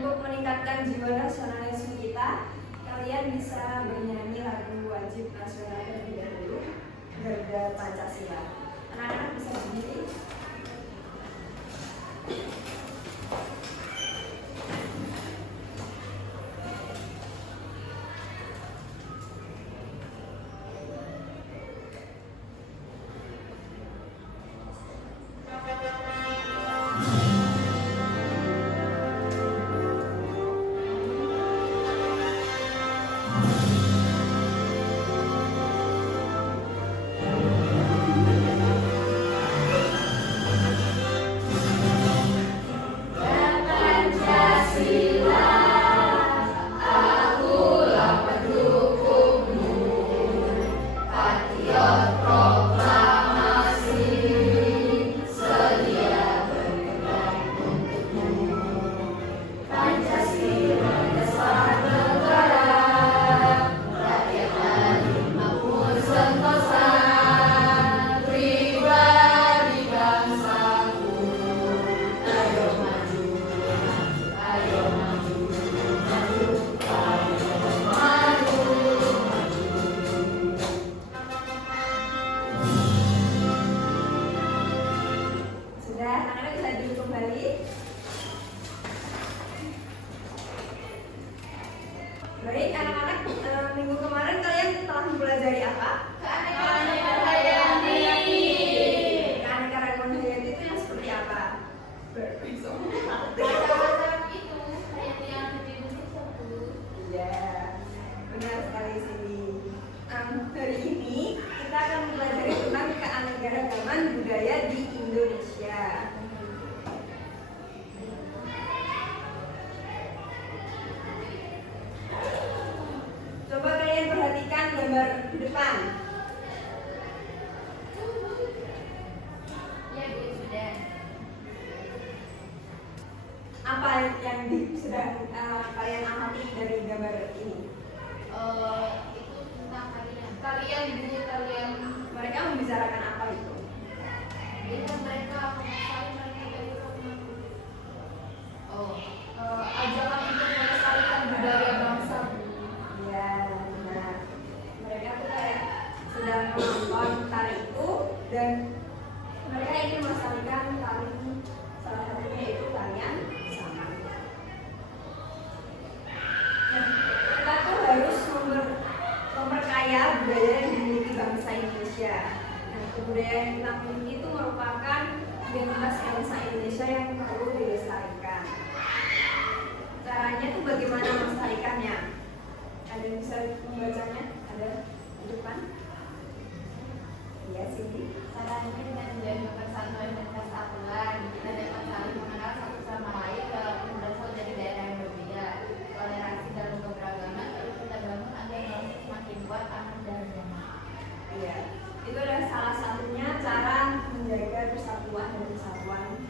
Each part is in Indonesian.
untuk meningkatkan jiwa nasionalisme kita, kalian bisa bernyanyi lagu wajib nasional terlebih dahulu, Garda Pancasila. Anak-anak bisa berdiri. Baik anak-anak, minggu kemarin kalian telah mempelajari apa? Keanekaragaman hayati. Keanekaragaman hayati itu yang seperti apa? Macam-macam itu hayati yang lebih Indonesia tuh. Iya, benar sekali Cindy. Hari ini kita akan mempelajari tentang keanekaragaman budaya di Indonesia. Coba kalian perhatikan gambar di depan. Ya, Bu, sudah. Apa yang sedang kalian amati dari gambar ini? Itu tentang kalian. Kalian, Bu, kalian. Mereka membicarakan apa itu? Itu mereka saling mereka dari ajakan untuk melestarikan budaya bangsa, Bu. Ya, benar. Mereka tuh kayak sedang menonton tari itu dan mereka ingin melestarikan tari, salah satunya yaitu tarian saman. Nah, kita tuh harus memperkaya budaya yang dimiliki bangsa Indonesia. Nah, kebudayaan yang kita miliki itu merupakan identitas bangsa Indonesia yang perlu dilestarikan. Caranya tuh bagaimana melestarikannya? Ada yang bisa membacanya? Ada di depan? Iya, Cindy. Caranya dengan menjaga persatuan dan kesatuan, kita dapat saling mengenal satu sama lain walaupun berasal dari daerah yang berbeda. Toleransi dalam keberagaman terus kita bangun agar bangsa semakin kuat, aman dan damai. Iya, itu adalah salah satunya cara menjaga persatuan dan kesatuan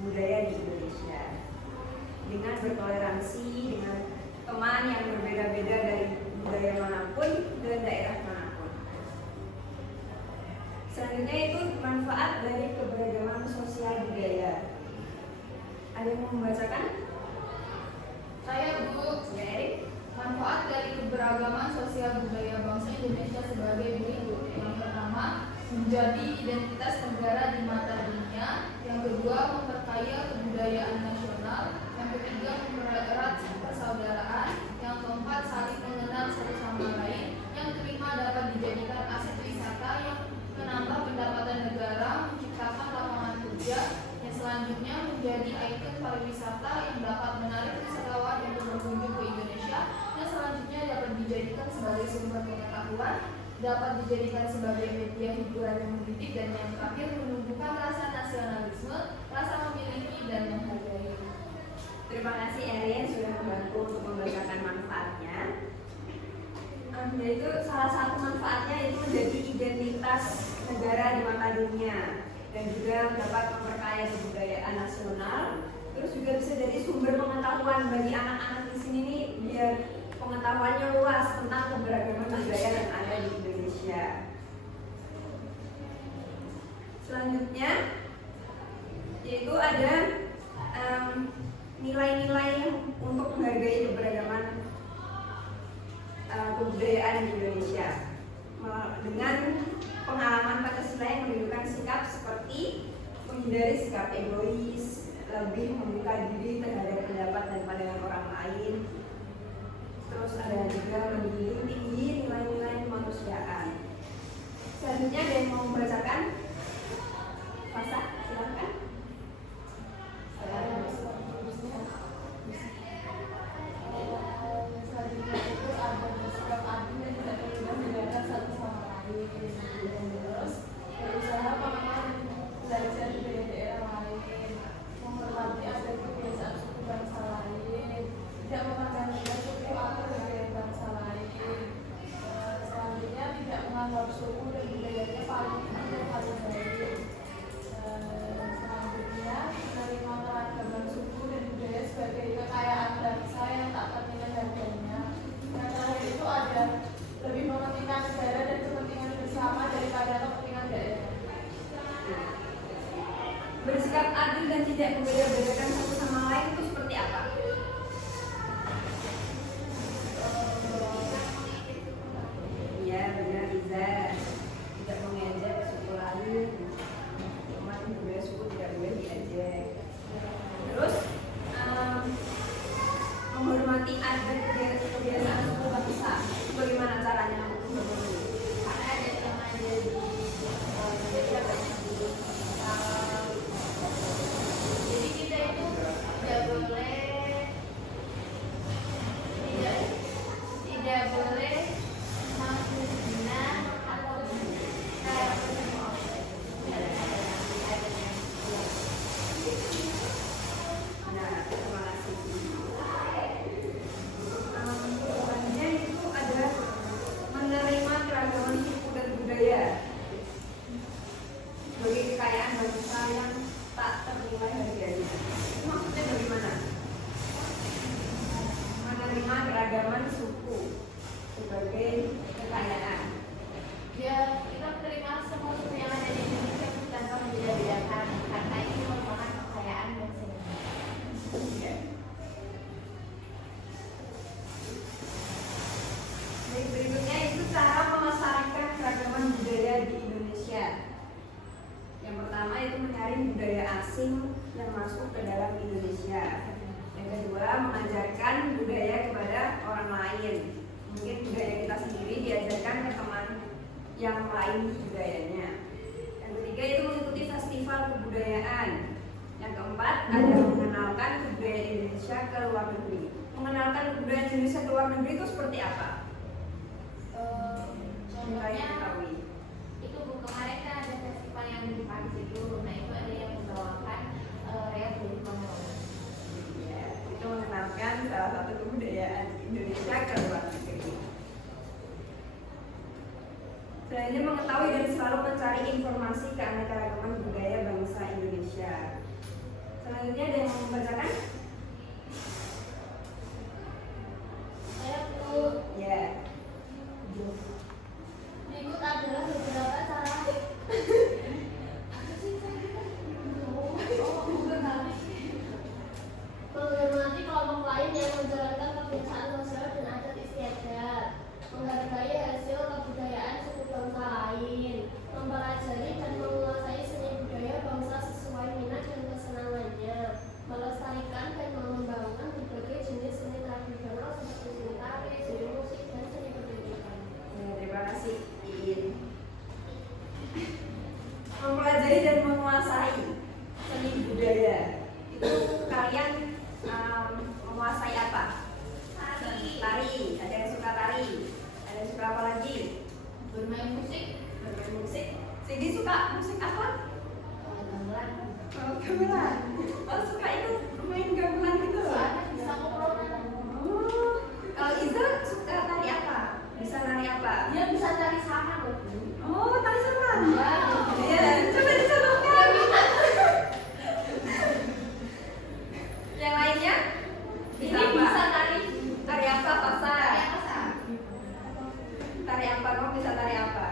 budaya di Indonesia dengan bertoleransi dengan teman yang berbeda-beda dari budaya manapun dan daerah manapun. Selanjutnya itu manfaat dari keberagaman sosial budaya. Ada yang mau membacakan? Saya, Bu. Ya, Erik. Manfaat dari keberagaman sosial budaya bangsa Indonesia sebagai berikut. Yang pertama, menjadi identitas negara di mata dunia. Yang kedua, memperkaya kebudayaan nasional. Yang ketiga, mempererat persaudaraan. Yang keempat, saling mengenal satu sama lain. Yang kelima, dapat dijadikan aset wisata yang menambah pendapatan negara, menciptakan lapangan kerja. Yang selanjutnya, menjadi ikon pariwisata yang dapat menarik wisatawan untuk berkunjung ke Indonesia. Yang selanjutnya dapat dijadikan sebagai sumber pengetahuan, dapat dijadikan sebagai media hiburan yang mendidik, dan yang terakhir menumbuhkan rasa nasionalisme, rasa memiliki dan menghargai. Terima kasih Erin sudah membantu untuk membacakan manfaatnya. Yaitu salah satu manfaatnya itu menjadi identitas negara di mata dunia dan juga dapat memperkaya kebudayaan nasional. Terus juga bisa jadi sumber pengetahuan bagi anak-anak di sini nih, biar pengetahuannya luas tentang keberagaman budaya yang ada di Indonesia. Selanjutnya yaitu ada nilai-nilai untuk menghargai keberagaman kebudayaan di Indonesia dengan pengalaman Pancasila yang menunjukkan sikap seperti menghindari sikap egois, lebih membuka diri terhadap pendapat dan pandangan orang lain. Terus ada juga menjunjung tinggi nilai-nilai kemanusiaan. Selanjutnya ada yang mau membacakan? Fasa, silakan. Selanjutnya itu ada bersikap adil dan tidak terlibat membedakan satu sama lain. Terus berusaha mengenal belajar dari daerah lain, menghormati adat kebiasaan suku bangsa lain, tidak memandang rendah suku atau budaya bangsa lain. Selanjutnya tidak menganggap suku dan budayanya paling tinggi dan paling baik. Selanjutnya menerima keragaman suku dan budaya sebagai kekayaan bangsa yang tak ternilai harganya. Yang terakhir itu ada lebih mementingkan negara dan kepentingan bersama daripada kepentingan daerah. Bersikap adil dan tidak membeda-bedakan satu sama lain itu seperti apa? Ya benar, Iza. Tidak mengejek suku lain, cuma budaya suku tidak boleh diejek. Terus menghormati adat kebiasaan suku bangsa. Bagaimana caranya menghormati? Karena ada yang ada di Indonesia banyak dulu. Jadi kita itu tidak boleh menghina atau Nah, terima kasih. Selanjutnya itu ada menerima keragaman suku dan budaya sebagai kekayaan bangsa yang tak ternilai harganya. Maksudnya bagaimana? Menerima keragaman suku sebagai kekayaan. ya kita menerima semua suku yang ada di Indonesia tanpa membeda-bedakan karena ini merupakan kekayaan bangsa Indonesia. Ya. Baik, berikutnya itu cara melestarikan keragaman budaya di Indonesia. Yang pertama itu mencari budaya asing yang masuk ke dalam Indonesia. Yang kedua, mengajarkan budaya kepada orang lain. Mungkin budaya kita sendiri diajarkan ke teman yang lain budayanya. Yang ketiga itu mengikuti festival kebudayaan. Yang keempat ada mengenalkan kebudayaan Indonesia ke luar negeri. Mengenalkan kebudayaan Indonesia ke luar negeri itu seperti apa? Contohnya Ketahui. itu kemarin kan ada festival yang di Paris itu, nah itu ada yang membawakan reok dari Komoro. Ya, itu mengenalkan salah satu kebudayaan Indonesia ke luar negeri. Selanjutnya mengetahui dan selalu mencari informasi keanekaragaman budaya bangsa Indonesia. Selanjutnya ada yang mau membacakan? Saya tuh Ya. berikut adalah beberapa cara menghormati kelompok lain yang menjalankan kebiasaan sosial dan adat istiadat, menghargai hasil kebudayaan suku bangsa lain, mempelajari dan menguasai seni budaya bangsa sesuai minat dan kesenangannya, melestarikan dan mengembangkan berbagai jenis seni tradisional seperti seni tari, seni musik, dan seni pertunjukan. Ya, terima kasih, Iin. Mempelajari dan menguasai seni budaya itu kalian menguasai apa? Tari. Ada yang suka tari. Ada yang suka apa lagi? Bermain musik, Bermain musik. Sigi suka musik apa? gamelan, Oh, gamelan. Oh, suka itu main gamelan gitu loh. soalnya bisa ngobrol. Oh, kalau Iza suka tari apa? Bisa nari apa? Dia bisa cari sama loh. Oh, tari seram. Ya. Iya, coba dicontohkan. Yang lainnya? Ini apa? bisa tari. Tari apa, pasar? Tari apa sah? Tari apa? Kamu bisa tari apa?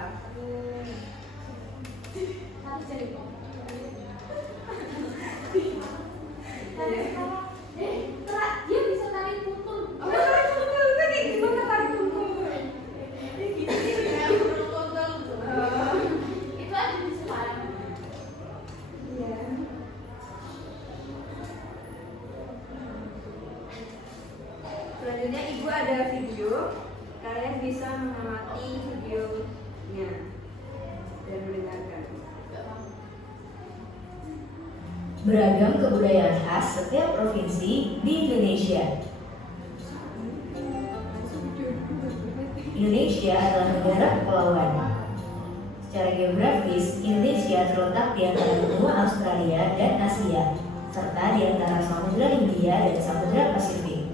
Tari Selanjutnya ibu ada video, kalian bisa mengamati videonya dan mendengarkan. Beragam kebudayaan khas setiap provinsi di Indonesia. Indonesia adalah negara kepulauan. Secara geografis, Indonesia terletak di antara benua Australia dan Asia, serta di antara Samudra Hindia dan Samudra Pasifik.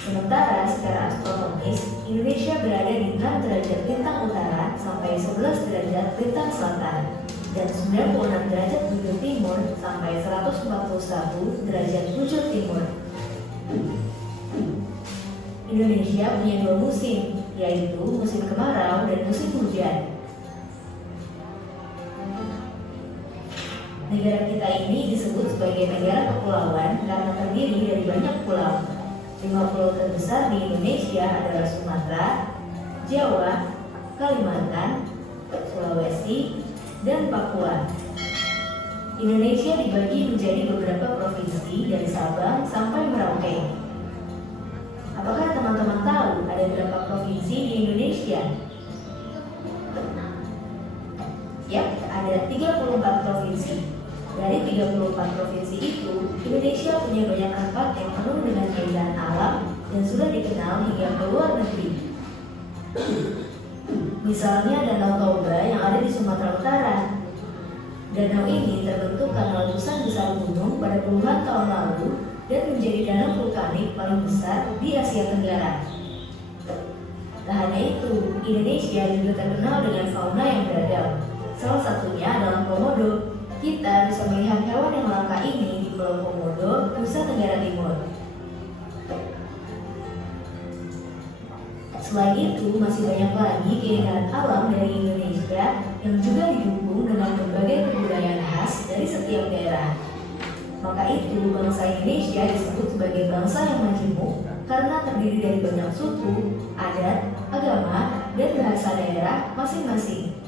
Sementara secara astronomis, Indonesia berada di 6 derajat lintang utara sampai 11 derajat lintang selatan, dan 96 derajat bujur timur sampai 141 derajat bujur timur. Indonesia punya 2 musim, yaitu musim kemarau dan musim hujan. Negara kita ini disebut sebagai negara kepulauan karena terdiri dari banyak pulau. 5 pulau terbesar di Indonesia adalah Sumatera, Jawa, Kalimantan, Sulawesi, dan Papua. Indonesia dibagi menjadi beberapa provinsi dari Sabang sampai Merauke. Apakah teman-teman tahu ada berapa provinsi di Indonesia? Yap, ada 34 provinsi. Dari 34 provinsi itu, Indonesia punya banyak tempat yang penuh dengan keindahan alam dan sudah dikenal hingga ke luar negeri. Misalnya Danau Toba yang ada di Sumatera Utara. Danau ini terbentuk karena letusan besar gunung pada puluhan tahun lalu dan menjadi danau vulkanik paling besar di Asia Tenggara. Tak hanya itu, Indonesia juga terkenal dengan fauna yang beragam. Salah satunya adalah komodo. Kita bisa melihat hewan yang langka ini di Pulau Komodo, Nusa Tenggara Timur. Selain itu, masih banyak lagi keindahan alam dari Indonesia yang juga didukung dengan berbagai kebudayaan khas dari setiap daerah. Maka itu, bangsa Indonesia disebut sebagai bangsa yang majemuk karena terdiri dari banyak suku, adat, agama, dan bahasa daerah masing-masing.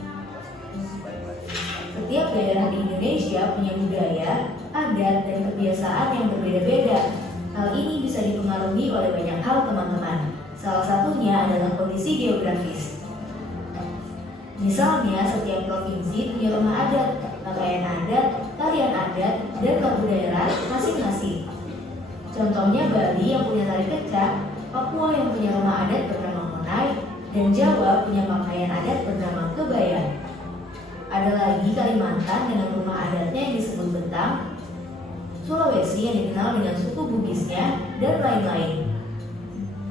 Setiap daerah di Indonesia punya budaya, adat, dan kebiasaan yang berbeda-beda. Hal ini bisa dipengaruhi oleh banyak hal, teman-teman. Salah satunya adalah kondisi geografis. Misalnya, setiap provinsi punya rumah adat, pakaian adat, tarian adat, dan lagu daerah masing-masing. Contohnya Bali yang punya tari kecak, Papua yang punya rumah adat bernama Monai, dan Jawa punya pakaian adat bernama kebaya. Ada lagi Kalimantan dengan rumah adatnya yang disebut Betang, Sulawesi yang dikenal dengan suku Bugisnya, dan lain-lain.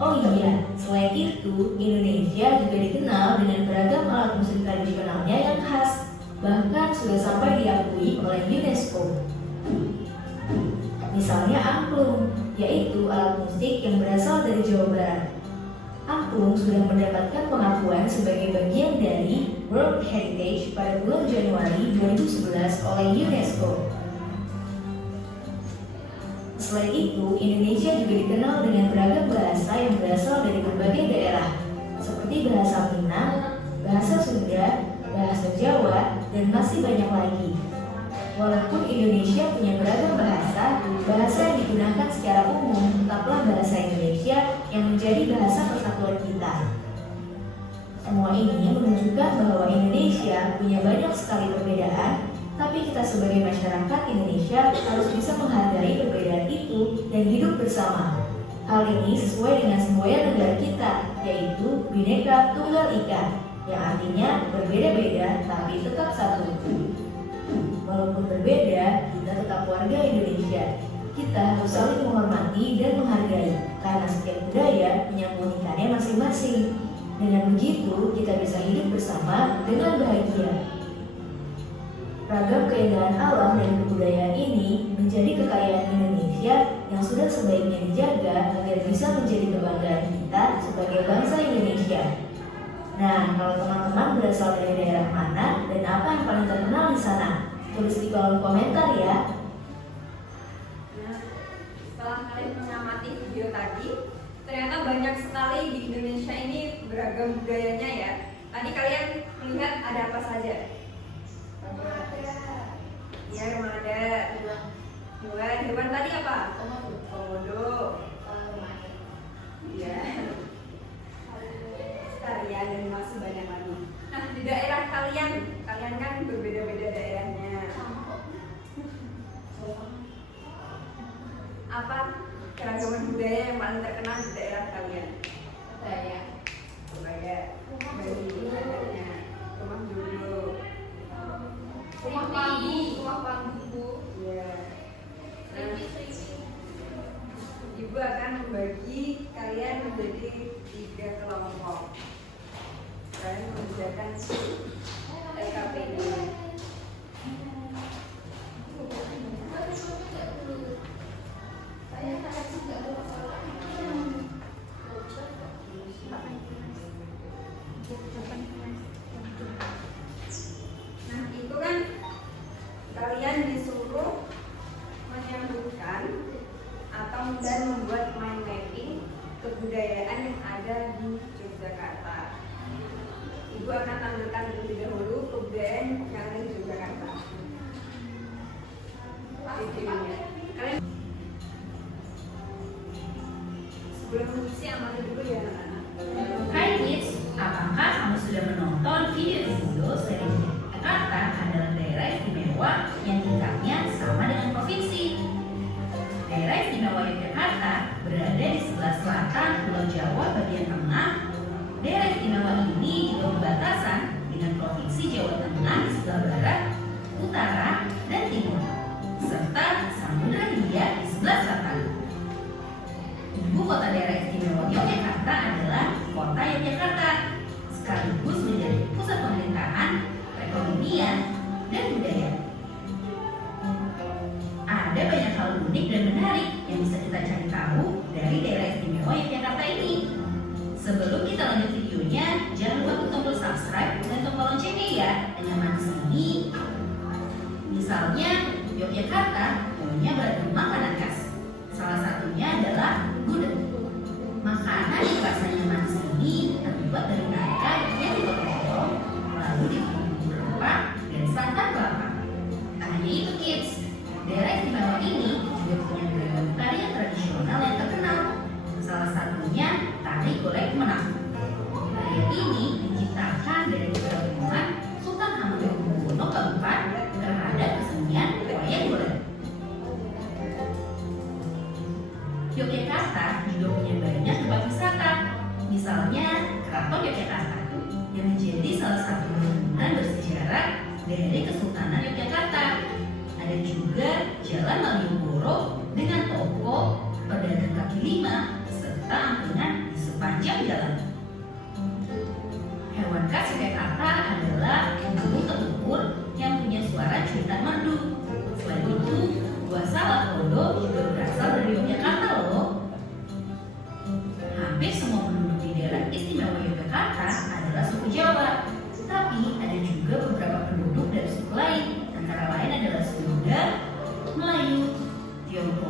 Oh iya, selain itu, Indonesia juga dikenal dengan beragam alat musik tradisionalnya yang khas, bahkan sudah sampai diakui oleh UNESCO. Misalnya angklung, yaitu alat musik yang berasal dari Jawa Barat. Angklung sudah mendapatkan pengakuan sebagai bagian dari World Heritage pada bulan Januari 2011 oleh UNESCO. Selain itu, Indonesia juga dikenal dengan beragam bahasa yang berasal dari berbagai daerah, seperti bahasa Minang, bahasa Sunda, bahasa Jawa, dan masih banyak lagi. Walaupun Indonesia punya beragam bahasa, bahasa yang digunakan secara umum tetaplah bahasa Indonesia yang menjadi bahasa persatuan kita. Semua ini menunjukkan bahwa Indonesia punya banyak sekali perbedaan, tapi kita sebagai masyarakat Indonesia harus bisa menghargai perbedaan itu dan hidup bersama. Hal ini sesuai dengan semboyan negara kita, yaitu Bhinneka Tunggal Ika, yang artinya berbeda-beda tapi tetap satu. Walaupun berbeda, kita tetap warga Indonesia. Kita harus saling menghormati dan menghargai, karena setiap budaya punya keunikannya masing-masing. Dengan begitu, kita bisa hidup bersama dengan bahagia. Ragam keindahan alam dan kebudayaan ini menjadi kekayaan Indonesia yang sudah sebaiknya dijaga agar bisa menjadi kebanggaan kita sebagai bangsa Indonesia. Nah, kalau teman-teman berasal dari daerah mana dan apa yang paling terkenal di sana? Tulis di kolom komentar ya. Nah, setelah kalian mengamati video tadi, ternyata banyak sekali di Indonesia ini beragam budayanya ya. Tadi kalian melihat ada apa saja? Ya, rumah adat. Hewan tadi apa? Komodo. apa keragaman budaya yang paling terkenal di daerah kalian? Budaya. Budaya bagi budayanya rumah dulu. Rumah panggung Bu. Ya. Nah, Ibu akan membagi kalian menjadi 3 kelompok. Kalian mengerjakan LKP ini. Nah, itu kan kalian disuruh menyambungkan atau dan membuat mind mapping kebudayaan yang ada di Yogyakarta. Ibu akan tampilkan terlebih dahulu kebudayaan yang ada di Yogyakarta. Videonya. Kalian sebelum mengisi amati dulu ya anak-anak. Hai kids, apakah kamu sudah menonton video-video seri Jakarta adalah daerah istimewa yang tingkatnya sama dengan provinsi? Daerah istimewa Yogyakarta berada di sebelah selatan Pulau Jawa bagian tengah. Daerah istimewa ini juga berbatasan dengan provinsi Jawa Tengah di sebelah barat, utara, dan timur, serta Samudra Hindia di sebelah selatan. Ibu kota daerah istimewa Yogyakarta adalah Kota Yogyakarta, sekaligus menjadi pusat pemerintahan, perekonomian, dan budaya. Ada banyak hal unik dan menarik yang bisa kita cari tahu dari daerah istimewa Yogyakarta ini. Sebelum kita lanjut videonya, jangan lupa klik tombol subscribe dan tombol loncengnya ya, dengan manis ini. Misalnya, Yogyakarta punya beragam makanan khas. Salah satunya adalah gudeg. Makanan yang rasanya manis ini terbuat dari nangka yang dipotong, lalu dibumbu rempah dan santan kelapa. Tak hanya itu kids, daerah istimewa ini juga punya beragam tarian tradisional yang terkenal. Salah satunya tari golek menang. Tarian ini diciptakan dari kerajinan Sultan Hamengkubuwono keempat terhadap kesenian wayang golek. Yogyakarta juga punya banyak tempat wisata, misalnya Keraton Yogyakarta yang menjadi salah satu bangunan bersejarah dari Kesultanan Yogyakarta. Ada juga Jalan Malioboro dengan toko, pedagang kaki lima, serta angkringan di sepanjang jalan. Hewan khas Yogyakarta adalah burung ketukur yang punya suara cuitan merdu. Selain itu, buah salak kodo juga berasal dari Yogyakarta loh. Hampir semua penduduk di daerah istimewa Yogyakarta adalah suku Jawa, tapi ada juga beberapa penduduk dari suku lain, antara lain adalah Sunda, Melayu, Tionghoa,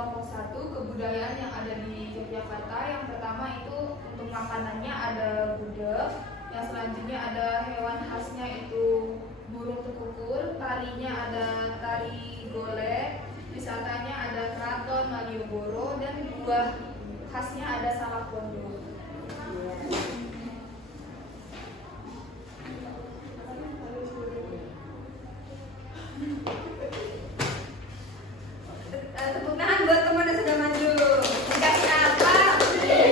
kelompok 1 kebudayaan yang ada di Yogyakarta. Yang pertama itu untuk makanannya ada gudeg, yang selanjutnya ada hewan khasnya itu burung tekukur, tarinya ada tari golek, wisatanya ada keraton Malioboro, dan buah khasnya ada salak pondok. Tepuk tangan buat teman yang sudah maju. Dikasih apa?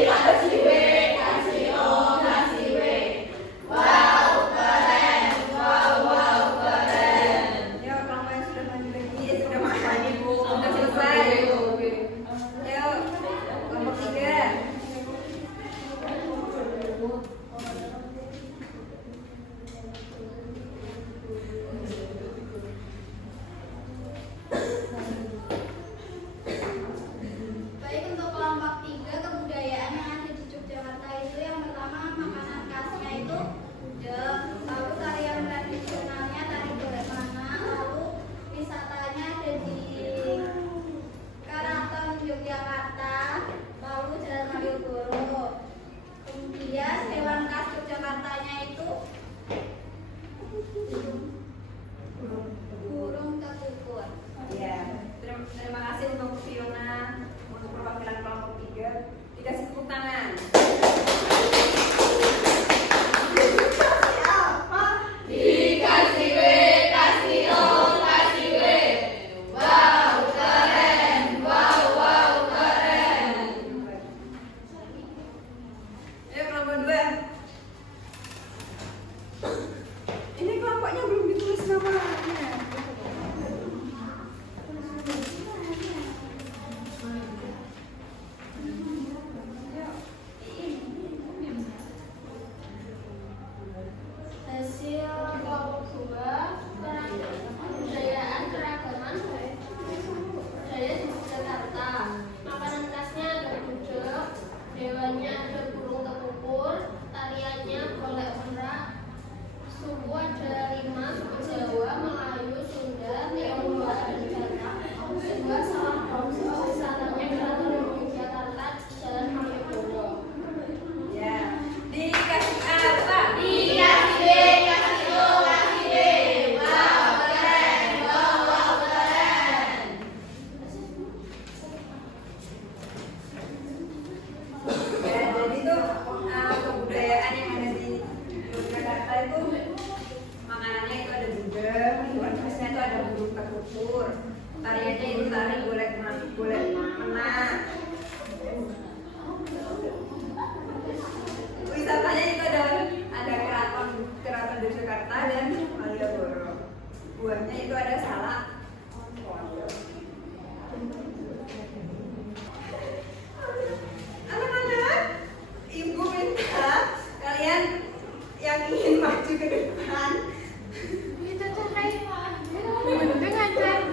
Kasih W, kasih O, kasih W. Wow, keren. Wow, keren. Ayo kelompok yang sudah maju lagi, sudah makan ibu, sudah selesai. Ayo kelompok 3. Baik, untuk kelompok 3 kebudayaan yang ada di Yogyakarta itu yang pertama makanan khasnya itu gudeg, lalu tarian tradisionalnya tari golek mana, lalu wisatanya ada di Keraton Yogyakarta, lalu Jalan Malioboro. Kemudian hewan khas Yogyakartanya itu burung tekukur. Ya, terima kasih untuk Fiona untuk perwakilan kelompok 3. Dikasih tepuk tangan. Dikasih W, kasih O, kasih W. Wow, keren. Wow, keren. Ayo kelompok 2. Ini kelompoknya belum ditulis namanya. Hasil kelompok 2 kebudayaan keragaman budaya di Jakarta. Makanan khasnya ada gudeg, hewannya ada burung tekukur, tariannya golek merak, suku ada 5, suku Jawa, Melayu, Sunda, Tionghoa, dan Batak. Kedua salah bangsa wisatanya Keraton Yogyakarta, Jalan Malioboro. Ya, dikasih apa? Dikasih W, kasih O, kasih W. Wow, keren. Wow, keren. Ya, jadi tuh kebudayaan yang ada di Yogyakarta itu makanannya itu ada gudeg, hewan khasnya itu ada burung tekukur, tariannya itu tari golek mena. Wisatanya itu ada keraton Yogyakarta dan Malioboro. Buahnya itu ada salak pondok. Anak-anak, ibu minta kalian yang ingin maju ke depan. Kita cari. Dengan cari.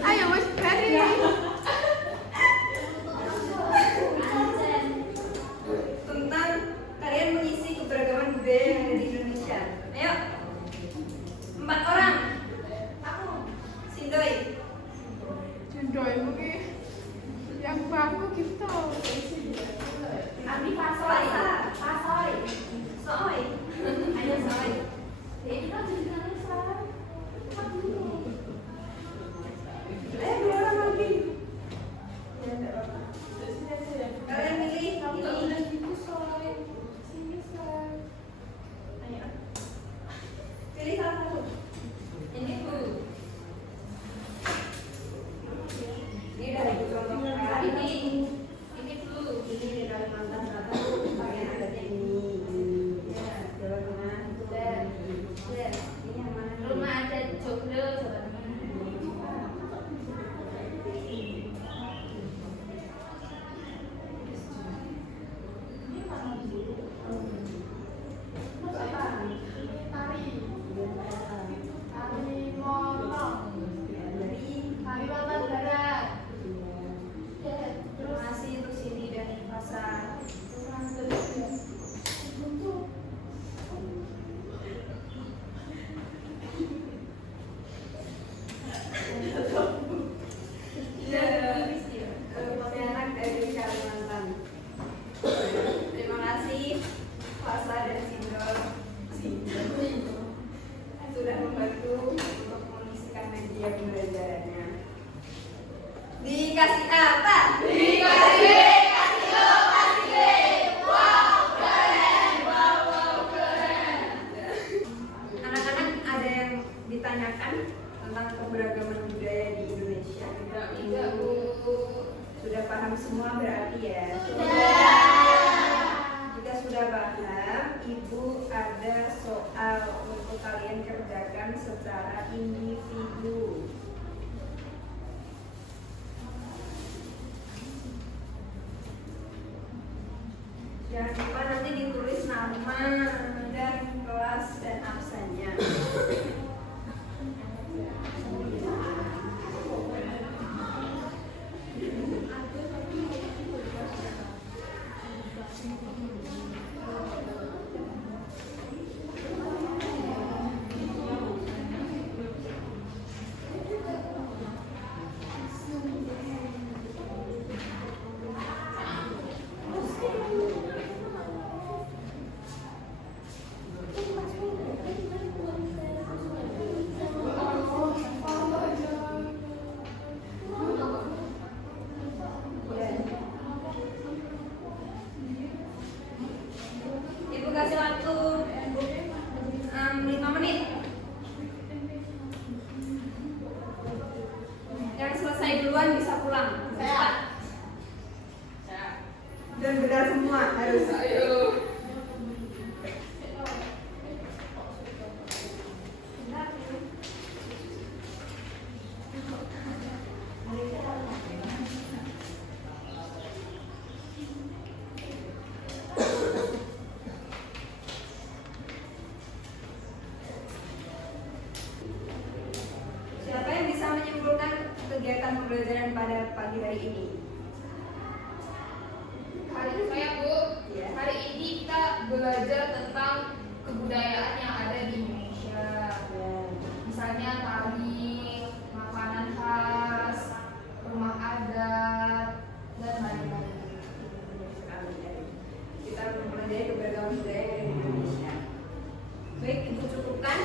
Ayo, Mas Ferry. Tentang kalian mengisi keberagaman budaya yang ada di Indonesia. Ayo, 4 orang. Aku, Sindoy. Jodoh mungkin yang bagus gitu. Abi Pasoy. Pasoy. Soy. Ayo Soy. Kita jadi Ayo 2 orang lagi. Ya, enggak apa-apa. Kalian milih ini. Ayo. Pilih salah satu. Ini Bu. Dikasih apa? Dikasih B, kasih O, kasih B. Wow, keren. Wow, keren. Anak-anak ada yang ditanyakan tentang keberagaman budaya di Indonesia? Tidak, Bu. Sudah paham semua berarti ya? Jika sudah paham, Ibu ada soal untuk kalian kerjakan secara individu. Jangan lupa nanti ditulis nama dan kelas dan absennya. Ibu kasih waktu 5 menit. Yang selesai duluan bisa pulang. Cepat. Dan benar semua harus. Ayo. Siapa yang bisa menyimpulkan kegiatan pembelajaran pada pagi hari ini? Hari saya, Bu. Ya. Hari ini kita belajar tentang kebudayaan yang ada di Indonesia. Misalnya tari, makanan khas, rumah adat, dan lain-lain. Kita mempelajari keberagaman budaya yang ada di Indonesia. Baik, Ibu cukupkan.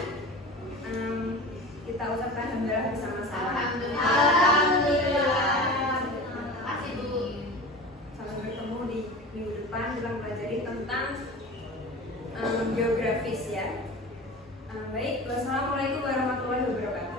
Kita ucapkan alhamdulillah bersama-sama. Alhamdulillah. Kasih Bu. Sampai bertemu di minggu depan dalam mempelajari tentang geografis ya. Baik, wassalamualaikum warahmatullahi wabarakatuh.